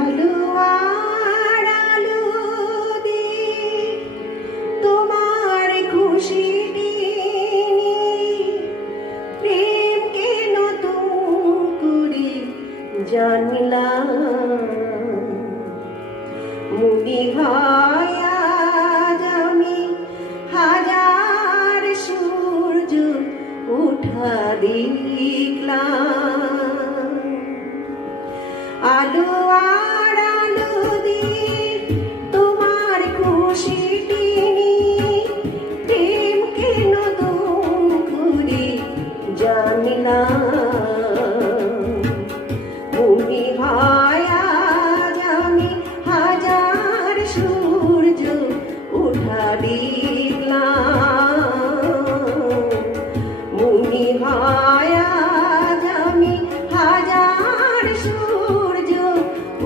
আলো আর আলো দিয়ে তোমার খুশিটি প্রেমকে নতুন করে জানলাম। মনে হয় আজ আমি হাজার সূর্য ওঠা দেখলাম। আলো আর আলো দিয়ে তোমার খুশিটি প্রেমকে নতুন করে জানলাম। মনে হয় আজ আমি হাজার সূর্য ওঠা দেখলাম। মনে হয় আজ আমি হাজার সূর্য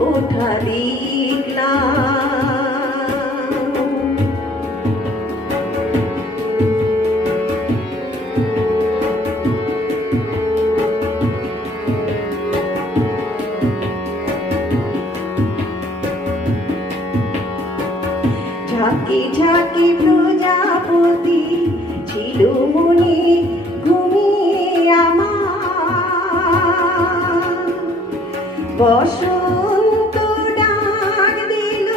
ওঠা দেখলাম। ঝাঁকে ঝাঁকে প্রজাপতি ছিল মনে ঘুমিয়ে আমার। বসন্ত ডাক দিল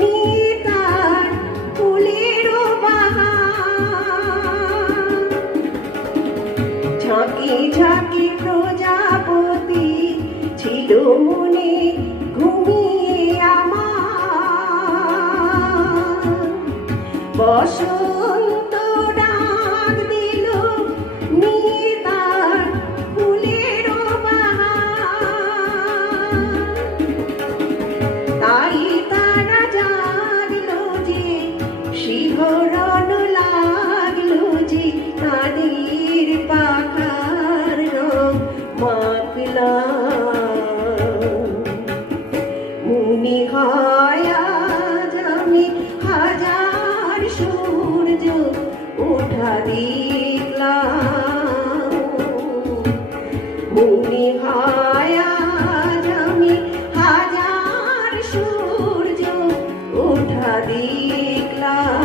নিয়ে তার ফুলের বাহার। ঝাঁকে ঝাঁকে প্রজাপতি ছিল মনে ঘুমিয়ে আমার। বসন্ত ডাক দিল নিয়ে তার ফুলের বাহার। তাই তারা জাগলো যে শিহরণ লাগলো যে তাদের পাখার রং মাখলাম। মনে হয় আজ আমি হাজার সূর্য ওঠা দেখলাম। মনে হয় আজ আমি হাজার সূর্য ওঠা দেখলাম।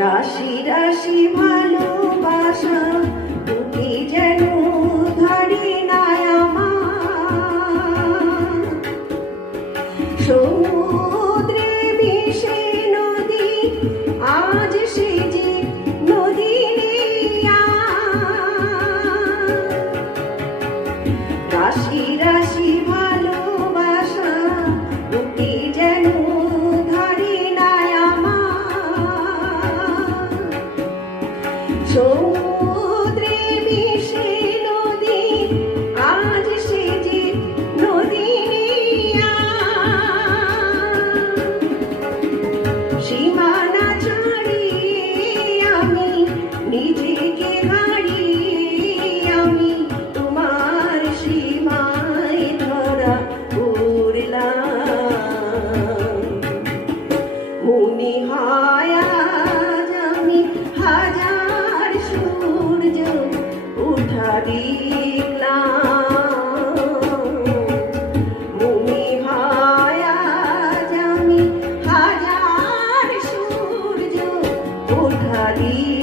রাশি রাশি ভালোবাসা তুমি যেন ধরে নাই আমার। সমুদ্রে মিশে নদী আজ সে যে নদী নেই আর। রাশি রাশি ভালোবাসা তুমি যেন ধরে নাই আমার। সমুদ্রে মিশে নদী আজ সে যে নদী নেই আর। সীমানা ছাড়িয়ে আমি নিজেকে হারিয়ে আমি তোমার সীমায় ধরা পড়লাম। মনে হয় আজ আমি হাজার সূর্য ওঠা দেখলাম। মনে হয় আজ আমি হাজার সূর্য ওঠা দেখলাম।